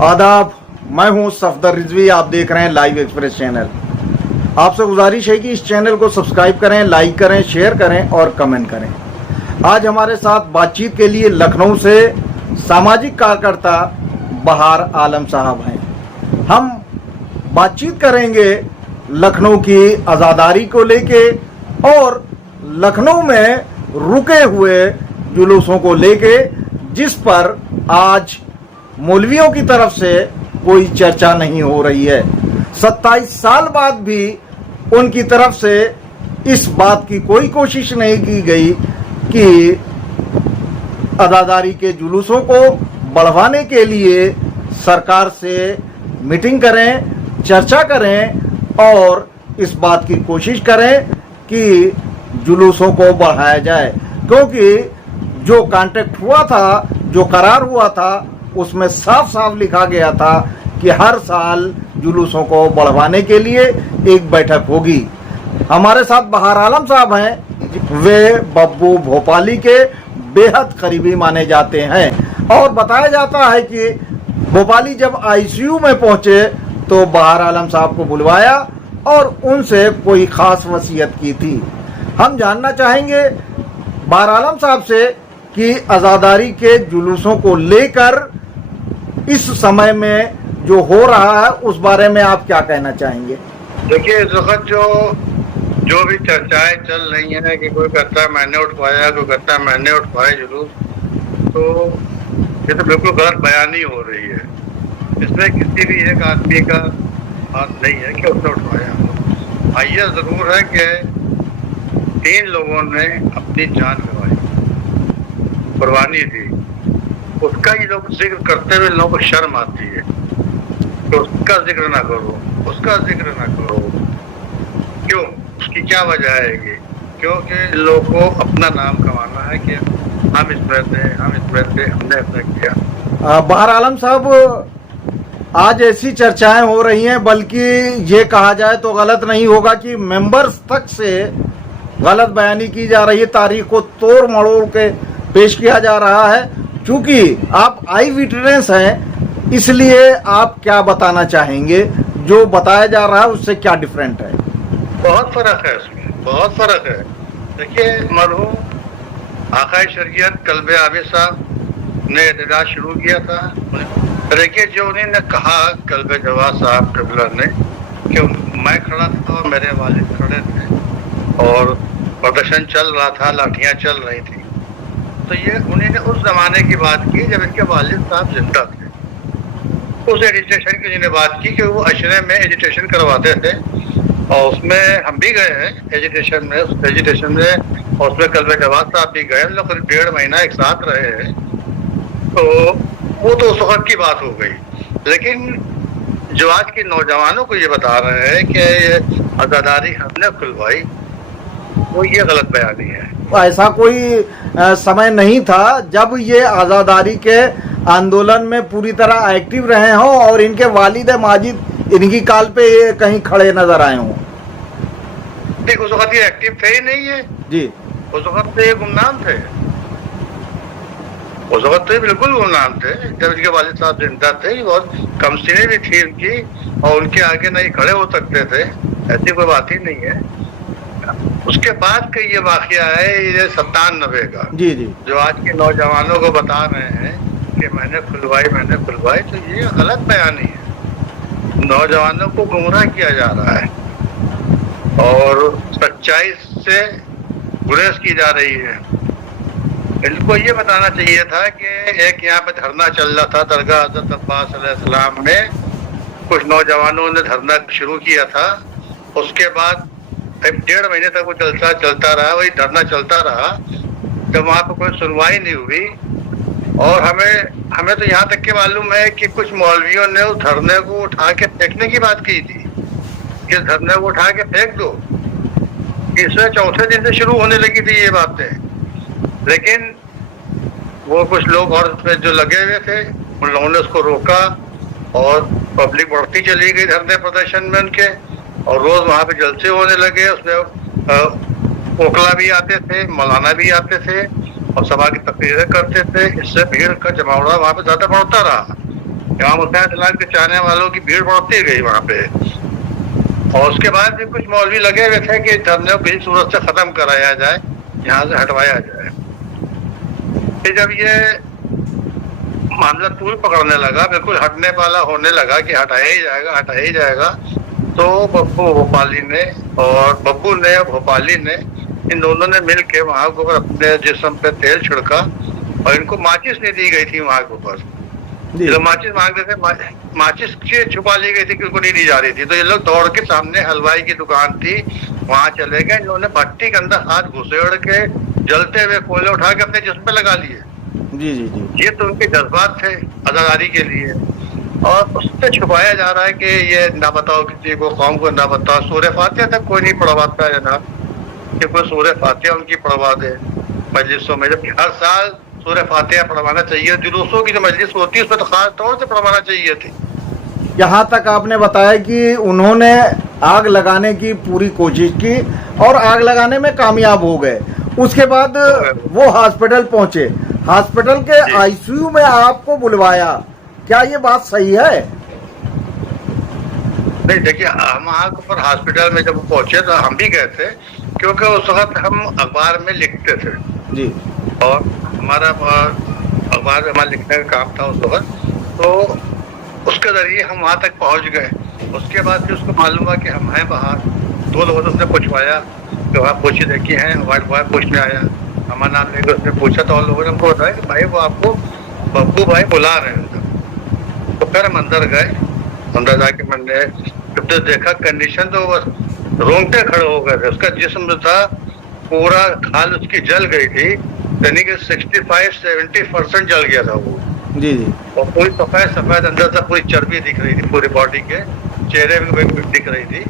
आदाब, मैं हूं सफदर रिजवी। आप देख रहे हैं लाइव एक्सप्रेस चैनल। आपसे गुजारिश है कि इस चैनल को सब्सक्राइब करें, लाइक करें, शेयर करें और कमेंट करें। आज हमारे साथ बातचीत के लिए लखनऊ से सामाजिक कार्यकर्ता बहार आलम साहब हैं। हम बातचीत करेंगे लखनऊ की आज़ादारी को लेके और लखनऊ में रुके हुए जुलूसों को लेके, जिस पर आज मौलवियों की तरफ से कोई चर्चा नहीं हो रही है। 27 साल बाद भी उनकी तरफ से इस बात की कोई कोशिश नहीं की गई कि आज़ादारी के जुलूसों को बढ़वाने के लिए सरकार से मीटिंग करें, चर्चा करें और इस बात की कोशिश करें कि जुलूसों को बढ़ाया जाए। क्योंकि जो कॉन्ट्रैक्ट हुआ था, जो करार हुआ था, उसमें साफ साफ लिखा गया था कि हर साल जुलूसों को बढ़वाने के लिए एक बैठक होगी। हमारे साथ बहार आलम साहब हैं। वे बब्बू भोपाली के बेहद करीबी माने जाते हैं और बताया जाता है कि भोपाली जब आईसीयू में पहुंचे तो बहार आलम साहब को बुलवाया और उनसे कोई खास वसीयत की थी। हम जानना चाहेंगे बहार आलम साहब से कि आज़ादारी के जुलूसों को लेकर इस समय में जो हो रहा है उस बारे में आप क्या कहना चाहेंगे? देखिए, इस वक्त जो भी चर्चाएं चल रही हैं कि कोई कहता है मैंने उठवाया, कोई कहता है मैंने उठवाया जुलूस, तो ये तो बिल्कुल गलत बयानी हो रही है। इसमें किसी भी एक आदमी का हाथ नहीं है कि उसने उठवाया। हाँ, ये जरूर है कि 3 लोगों ने अपनी जान गंवाई, कुर्बानी दी। उसका ये लोग जिक्र करते हुए लोगों को शर्म आती है कि उसका जिक्र ना करो, उसका जिक्र ना करो। क्यों? उसकी क्या वजह है ये? क्योंकि लोगों को अपना नाम कमाना है कि हम इसमें थे, हमने ऐसा किया। बहार आलम साहब, आज ऐसी चर्चाएं हो रही हैं, बल्कि ये कहा जाए तो गलत नहीं होगा कि मेंबर्स तक से गलत बयानी की जा रही है, तारीख को तोड़ मड़ोड़ के पेश किया जा रहा है। क्योंकि आप आई विटनेस हैं, इसलिए आप क्या बताना चाहेंगे? जो बताया जा रहा है उससे क्या डिफरेंट है? बहुत फर्क है, इसमें बहुत फर्क है। देखिए, मरहूम आकाए शरीयत कल्बे आबिद साहब ने एहतजाज शुरू किया था। देखिए, जो उन्होंने कहा कल्बे जवाद साहब कबीला ने कि मैं खड़ा था और मेरे वालिद खड़े थे और प्रदर्शन चल रहा था, लाठियां चल रही थी, तो ये उन्होंने उस जमाने की बात की जब इनके वालिद साहब जिंदा थे। उस एजिटेशन की जिन्हें बात की कि वो अशरे में एजिटेशन करवाते थे और उसमें हम भी गए हैं एजिटेशन में, उस एजिटेशन में, और उसमें कल्बे जवाद साहब भी गए। हम लोग करीब 1.5 महीना एक साथ रहे हैं। तो वो तो उस वक्त की बात हो गई। लेकिन जो आज के नौजवानों को ये बता रहे हैं कि आज़ादारी हमने खुलवाई, वो ये गलत बयानी है। ऐसा कोई समय नहीं था जब ये आज़ादारी के आंदोलन में पूरी तरह एक्टिव रहे हों और इनके वालिद माजिद इनकी काल पे ये कहीं खड़े नजर आए हों। ठीक, उस वक्त ये एक्टिव थे ही नहीं है जी। उस वक्त तो ये गुमनाम थे, उस वक्त तो ये बिल्कुल गुमनाम थे जब इनके वालिद साहब जिंदा थे। बहुत कम सीने भी थी इनकी और उनके आगे नहीं खड़े हो सकते थे, ऐसी कोई बात ही नहीं है। उसके बाद का ये वाकया है, ये 97 का, जी जी, जो आज के नौजवानों को बता रहे हैं कि मैंने खुलवाई, तो ये गलत बयानी है। नौजवानों को गुमराह किया जा रहा है और सच्चाई से गुरेज की जा रही है। इनको ये बताना चाहिए था कि एक यहाँ पे धरना चल रहा था दरगाह हज़रत अब्बास अलैहिस्सलाम में, कुछ नौजवानों ने धरना शुरू किया था। उसके बाद 1.5 महीने तक वो चलता रहा, वही धरना चलता रहा, जब वहाँ पर कोई सुनवाई नहीं हुई। और हमें तो यहाँ तक के मालूम है कि कुछ मौलवियों ने उस धरने को उठा के फेंकने की बात की थी कि धरने को उठा के फेंक दो। इसमें 4थे दिन से शुरू होने लगी थी ये बातें। लेकिन वो कुछ लोग और उसमें जो लगे हुए थे, उन लोगों ने उसको रोका और पब्लिक बढ़ती चली गई धरने प्रदर्शन में उनके, और रोज वहां पे जलसे होने लगे। उसमें ओकला भी आते थे, मौलाना भी आते थे और सभा की तकरीरें करते थे। इससे भीड़ का जमावड़ा वहां पे ज्यादा बढ़ता रहा। इमाम हुसैन सलाम के चाहने वालों की भीड़ बढ़ती गई वहां पे। और उसके बाद भी कुछ मौलवी लगे हुए थे कि धरने को किसी सूरत से खत्म कराया जाए, यहाँ से हटवाया जाए। फिर जब ये मामला तूल पकड़ने लगा, बिल्कुल हटने वाला होने लगा कि हटाया ही जाएगा, तो बब्बू भोपाली ने और भोपाली ने, इन दोनों ने मिल के वहां के ऊपर अपने जिस्म पे तेल छिड़का और इनको माचिस नहीं दी गई थी वहां के ऊपर। जो माचिस मांगते थे, माचिस छुपा ली गई थी कि उनको नहीं दी जा रही थी। तो ये लोग दौड़ के सामने हलवाई की दुकान थी, वहां चले गए। इन्होंने भट्टी के अंदर हाथ घुसेड़ के जलते हुए कोयले उठा के अपने जिस्म पे लगा लिए। जी जी जी। ये तो उनके जज्बात थे आजादी के लिए, और उससे छुपाया जा रहा है कि ये ना बताओ किसी को, कौम को ना बताओ। सूरह फातिहा तक कोई नहीं पढ़वाता है जनाब, कि कोई सूरह फातिहा उनकी पढ़वा दे मजलिसों में, जबकि हर साल सूरह फातिहा पढ़वाना चाहिए। जुलूसों की जो मजलिस होती है उसमें तो खास तौर से पढ़वाना चाहिए थी। यहाँ तक आपने बताया कि उन्होंने आग लगाने की पूरी कोशिश की और आग लगाने में कामयाब हो गए। उसके बाद वो हॉस्पिटल पहुंचे, हॉस्पिटल के आईसीयू में आपको बुलवाया, क्या ये बात सही है? नहीं, देखिए, हम वहाँ पर हॉस्पिटल में जब पहुंचे तो हम भी गए थे, क्योंकि उस वक्त हम अखबार में लिखते थे जी, और हमारा अखबार में हमारा लिखने का काम था उस वक्त। तो उसके जरिए हम वहाँ तक पहुँच गए। उसके बाद फिर उसको मालूम हुआ कि हम हैं बाहर। 2 लोगों ने उसने पूछवाया कि वहाँ पूछी देखी हैं, वार्ड बॉय पूछने आया, हमारा नाम लेकर उसने पूछा तो और लोगों ने हमको बताया कि भाई वो आपको बब्बू भाई बुला रहे हैं। तो फिर हम अंदर गए, अंदर जाके मैंने जब तो देखा कंडीशन तो बस रोंगटे खड़े हो गए थे। उसका जिस्म था पूरा, खाल उसकी जल गई थी, यानी कि 65-70% जल गया था वो। जी जी। और पूरी सफेद अंदर से पूरी चर्बी दिख रही थी, पूरी बॉडी के, चेहरे में भी दिख रही थी।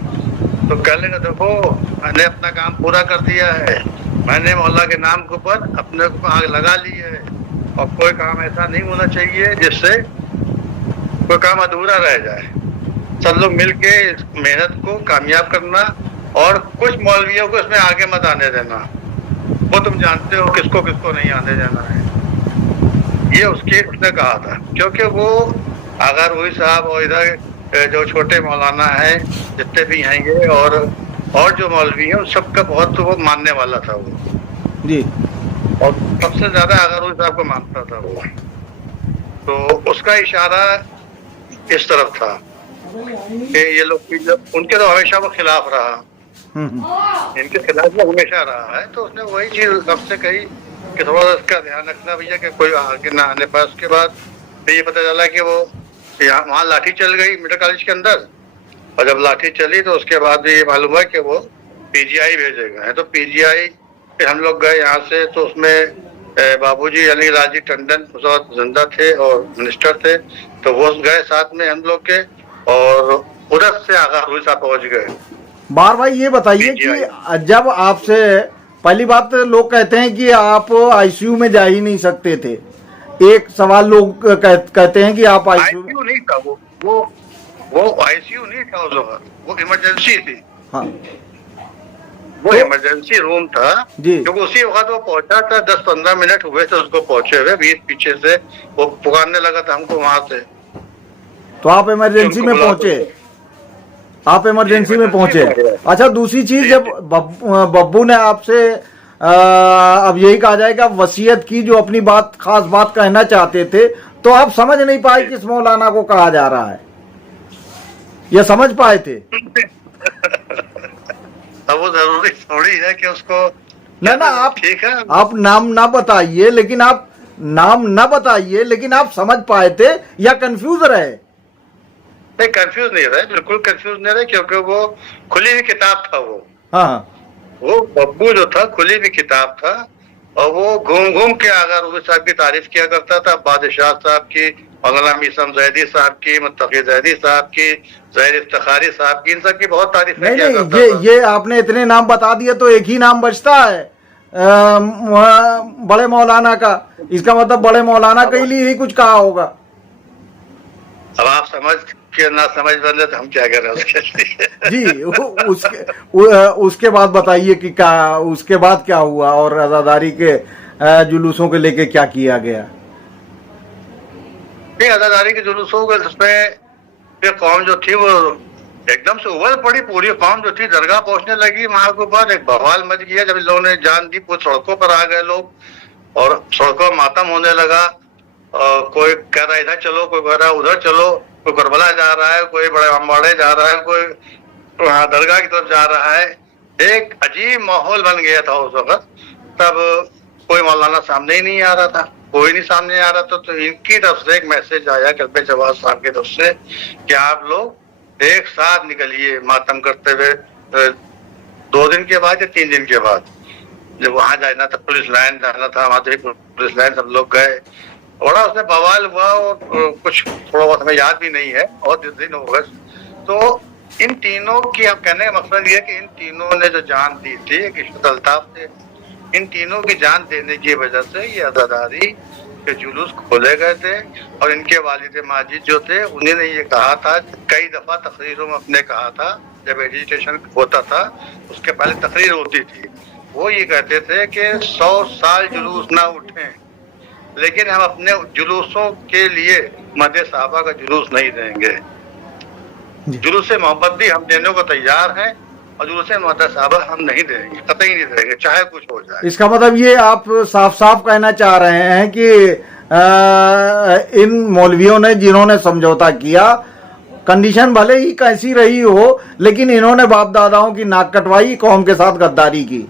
तो कहने लगा देखो मैंने अपना काम पूरा कर दिया है, मैंने मौला के नाम के ऊपर अपने को आग लगा ली है, और कोई काम ऐसा नहीं होना चाहिए जिससे कोई काम अधूरा रह जाए। सब लोग मिलके इस मेहनत को कामयाब करना, और कुछ मौलवियों को इसमें आगे मत आने देना। वो तुम जानते हो किसको किसको नहीं आने देना है, ये उसने कहा था। क्योंकि वो आगा रूही साहब और इधर जो छोटे मौलाना हैं जितने भी हैं ये, और जो मौलवी हैं, सबका बहुत वो मानने वाला था वो जी, और सबसे ज्यादा आगा रूही साहब को मानता था वो। तो उसका इशारा इस तरफ था कि ये लोग उनके तो हमेशा वो खिलाफ रहा, इनके खिलाफ वो हमेशा रहा है। तो उसने वही चीज सबसे कही कि थोड़ा सा इसका ध्यान रखना भैया कि कोई आगे ना आने पाए। उसके बाद फिर ये पता चला कि वो यहाँ वहाँ लाठी चल गई मेडिकल कॉलेज के अंदर, और जब लाठी चली तो उसके बाद ये मालूम हुआ कि वो पीजीआई भेजे गए हैं। तो पीजीआई फिर हम लोग गए यहाँ से, तो उसमें बाबूजी यानी राजीव टंडन उस वक्त जिंदा थे और मिनिस्टर थे, तो वो गए साथ में हम लोग के, और उधर से आगा रूही साहब पहुंच गए। बार भाई ये बताइए कि जब आपसे पहली बात लोग कहते हैं कि आप आईसीयू में जा ही नहीं सकते थे, एक सवाल लोग कहते हैं कि आप आईसीयू नहीं था वो आईसीयू नहीं था उस वक्त, वो इमरजेंसी थी। हाँ, वो इमरजेंसी रूम था जी, क्योंकि उसी वक्त वो पहुंचा था। 10-15 मिनट हुए थे उसको पहुंचे हुए, बीच पीछे से वो पुकारने लगा था हमको वहां से। तो आप इमरजेंसी में पहुंचे, आप इमरजेंसी में पहुंचे। अच्छा, दूसरी चीज, जब बब्बू ने आपसे अब यही कहा जाएगा वसीयत की, जो अपनी बात खास बात कहना चाहते थे, तो आप समझ नहीं पाए किस मौलाना को कहा जा रहा है, ये समझ पाए थे? अब वो जरूरी थोड़ी है कि उसको ना आप ठीक है, आप नाम ना बताइए, लेकिन आप नाम ना बताइए, लेकिन आप समझ पाए थे या कंफ्यूज रहे? नहीं, कंफ्यूज नहीं रहे, बिल्कुल कंफ्यूज नहीं रहे, क्योंकि वो खुली हुई किताब था वो। हाँ, वो बब्बू जो था खुली हुई किताब था, और वो घूम घूम के आगा रूही साहब की तारीफ किया करता था, बादशाह साहब की, मौलाना मीसम जैदी साहब की, मुत्तकी जैदी साहब की, ज़हीर इफ्तिखारी साहब की, इन सब की बहुत तारीफ किया करता था। ये आपने इतने नाम बता दिए तो एक ही नाम बचता है बड़े मौलाना का। इसका मतलब बड़े मौलाना के लिए ही कुछ कहा होगा। अब आप समझ के ना समझ बन तो हम क्या करें उसके लिए। जी, उसके बाद बताइए कि क्या, उसके बाद क्या हुआ और आजादारी के जुलूसों के लेके क्या किया गया? ये अजादारी के जुलूस हो गए, उसमें ये कौम जो थी वो एकदम से उबल पड़ी। पूरी कौम जो थी दरगाह पहुंचने लगी। वहां के ऊपर एक बवाल मच गया। जब इन लोगों ने जान दी, वो सड़कों पर आ गए लोग और सड़कों में मातम होने लगा। कोई कह रहा है इधर चलो, कोई कह रहा है उधर चलो, कोई करबला जा रहा है, कोई बड़े अम्बाड़े जा रहा है, कोई वहाँ दरगाह की तरफ जा रहा है। एक अजीब माहौल बन गया था उस वक्त। तब कोई मौलाना सामने ही नहीं आ रहा था, कोई नहीं सामने आ रहा था। तो इनकी तरफ से एक मैसेज आया कल्बे जवाद साहब की तरफ से कि आप लोग एक साथ निकलिए मातम करते हुए। 2 दिन के बाद या 3 दिन के बाद जब वहां जाना था, पुलिस लाइन जाना था, वहां से पुलिस लाइन सब लोग गए। बड़ा उसमें बवाल हुआ और कुछ थोड़ा बहुत हमें याद भी नहीं है और दिन हो गए। तो इन तीनों की हम कहने का मकसद ये है कि इन तीनों ने जो जान दी थी एक इश्क़ अल्ताफ से, इन तीनों की जान देने की वजह से ये अज़ादारी के जुलूस खोले गए थे। और इनके वालिद माजिद जो थे उन्होंने ये कहा था, कई दफा तकरीरों में अपने कहा था, जब एजिटेशन होता था उसके पहले तकरीर होती थी, वो ये कहते थे कि 100 साल जुलूस ना उठे लेकिन हम अपने जुलूसों के लिए मदे साहबा का जुलूस नहीं देंगे। जुलूस से मोहब्बत भी हम देने को तैयार हैं और जुलूस से मदे साहबा हम नहीं देंगे, कतई नहीं देंगे, चाहे कुछ हो जाए। इसका मतलब ये आप साफ साफ कहना चाह रहे हैं कि इन मौलवियों ने जिन्होंने समझौता किया, कंडीशन भले ही कैसी रही हो, लेकिन इन्होंने बाप दादाओं की नाक कटवाई, कौम के साथ गद्दारी की।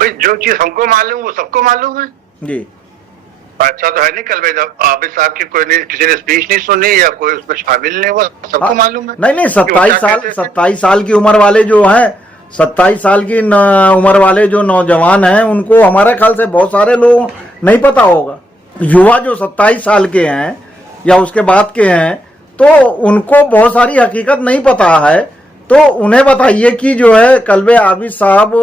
भाई जो चीज हमको मालूम वो सबको मालूम है जी। अच्छा तो है नहीं, कल आबिद साहब की कोई किसी ने स्पीच नहीं सुनी या कोई उसमें शामिल नहीं हुआ, सबको मालूम है। नहीं 27 साल की उम्र वाले जो हैं, 27 साल की उम्र वाले जो नौजवान हैं, उनको हमारे ख्याल से बहुत सारे लोग नहीं पता होगा। युवा जो 27 साल के हैं या उसके बाद के हैं, तो उनको बहुत सारी हकीकत नहीं पता है। तो उन्हें बताइए कि जो है कल्बे आबिद साहब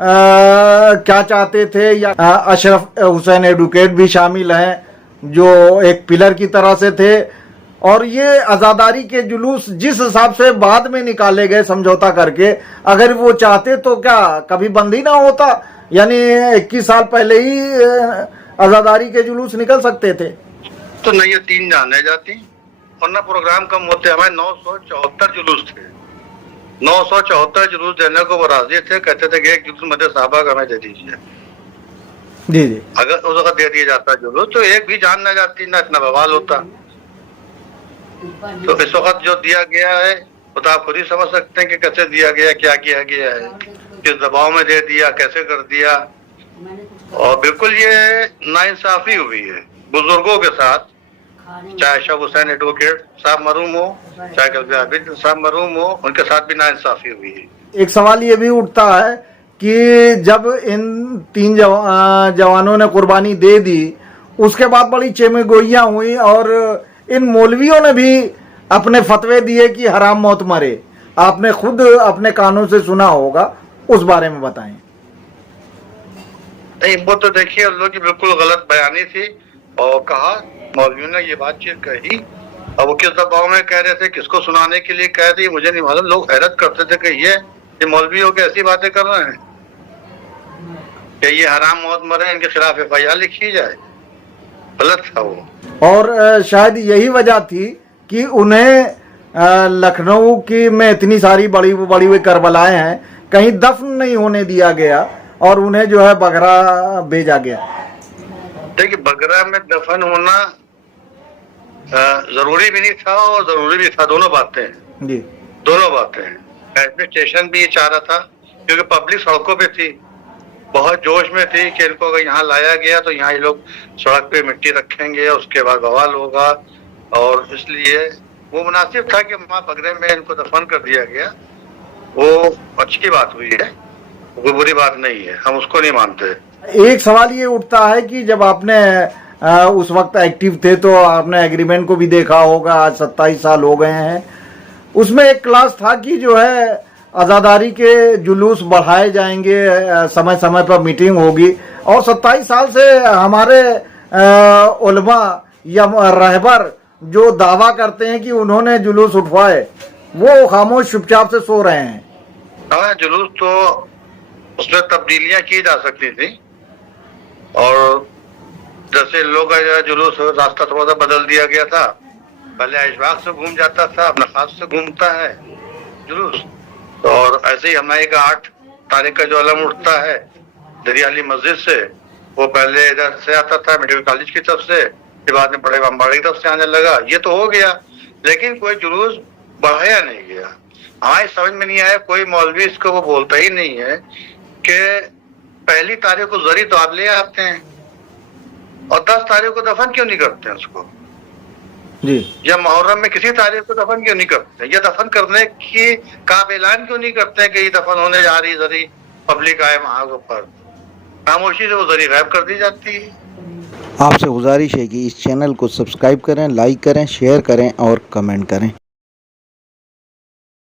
क्या चाहते थे, या अशरफ हुसैन एडवोकेट भी शामिल हैं जो एक पिलर की तरह से थे। और ये आज़ादारी के जुलूस जिस हिसाब से बाद में निकाले गए समझौता करके, अगर वो चाहते तो क्या कभी बंद ही ना होता, यानी 21 साल पहले ही आज़ादारी के जुलूस निकल सकते थे। तो नहीं, ये 3 जाने जाती वरना प्रोग्राम कम होते। हमारे 974 जुलूस थे, 974 जुलूस देने को वो राजी थे। कहते थे कि एक जुलूस मदे साहबा का हमें दे दीजिए। जी जी। अगर उस वक्त दे दिया जाता जुलूस तो एक भी जान न जाती, ना इतना बवाल होता। तो इस वक्त जो दिया गया है वो तो आप खुद ही समझ सकते हैं कि कैसे दिया गया, क्या किया गया है, किस दबाव में दे दिया, कैसे कर दिया। और बिल्कुल ये नाइंसाफी हुई है बुजुर्गों के साथ, चाहे अशरफ हुसैन एडवोकेट साहब मरूम हो, चाहे कल्बे आबिद साहब मरूम हो, उनके साथ भी नाइंसाफी हुई है। एक सवाल ये भी उठता है कि जब इन 3 जवानों ने कुर्बानी दे दी, उसके बाद बड़ी चेमेगोइयां हुई और इन मौलवियों ने भी अपने फतवे दिए कि हराम मौत मरे। आपने खुद अपने कानों से सुना होगा, उस बारे में बताएं। नहीं, वो तो देखिए उन लोगों की बिल्कुल गलत बयानी थी और कहा, मौलवियों ने ये बातचीत कही और वो किस दबाव में कह रहे थे, किसको सुनाने के लिए कह रही मुझे नहीं मालूम। लोग हैरत करते थे कि ये मौलवी हो के ऐसी बातें कर रहे हैं कि ये हराम मौत मरे, इनके खिलाफ FIR लिखी जाए। गलत था वो। और शायद यही वजह थी कि उन्हें लखनऊ की में इतनी सारी बड़ी बड़ी करबलाएं हैं, कहीं दफन नहीं होने दिया गया और उन्हें जो है बगरा भेजा गया। देखिए बगरा में दफन होना जरूरी भी नहीं था और जरूरी भी था, दोनों बातें हैं जी, दोनों बातें हैं। एडमिनिस्ट्रेशन भी ये चाह रहा था क्योंकि पब्लिक सड़कों पे थी, बहुत जोश में थी कि इनको अगर यहाँ लाया गया तो यहाँ ये लोग सड़क पे मिट्टी रखेंगे, उसके बाद बवाल होगा, और इसलिए वो मुनासिब था कि वहाँ बगरे में इनको दफन कर दिया गया। वो अच्छी बात हुई है, कोई बुरी बात नहीं है, हम उसको नहीं मानते। एक सवाल ये उठता है कि जब आपने उस वक्त एक्टिव थे तो आपने एग्रीमेंट को भी देखा होगा, आज 27 साल हो गए हैं। उसमें एक क्लास था कि जो है आज़ादारी के जुलूस बढ़ाए जाएंगे, समय समय पर मीटिंग होगी, और 27 साल से हमारे उलमा या रहबर जो दावा करते हैं कि उन्होंने जुलूस उठवाए, वो खामोश चुपचाप से सो रहे हैं। हाँ, जुलूस तो उसमें तब्दीलियां की जा सकती थी और जैसे लोग का जुलूस रास्ता थोड़ा सा बदल दिया गया था। पहले ऐशबाग से घूम जाता था, अपना खास से घूमता है जुलूस। और ऐसे ही हमारे का 8 तारीख का जो अलम उठता है दरियाली मस्जिद से, वो पहले इधर से आता था मेडिकल कॉलेज की तरफ से, फिर बाद में बड़े बम्बाड़ी की तरफ से आने लगा। ये तो हो गया, लेकिन कोई जुलूस बढ़ाया नहीं गया। हमारी समझ में नहीं आया, कोई मौलवी इसको वो बोलता ही नहीं है कि पहली तारीख को जरी तो आप ले आते हैं और 10 तारीख को दफन क्यों नहीं करते हैं उसको, जी या मुहर्रम में किसी तारीख को दफन क्यों नहीं करते, या दफन करने की का आप ऐलान क्यों नहीं करते हैं कि ये दफन होने जा रही जरी पब्लिक आए वहां के ऊपर। खामोशी से वो जरी गायब कर दी जाती है। आपसे गुजारिश है कि इस चैनल को सब्सक्राइब करें, लाइक करें, शेयर करें और कमेंट करें।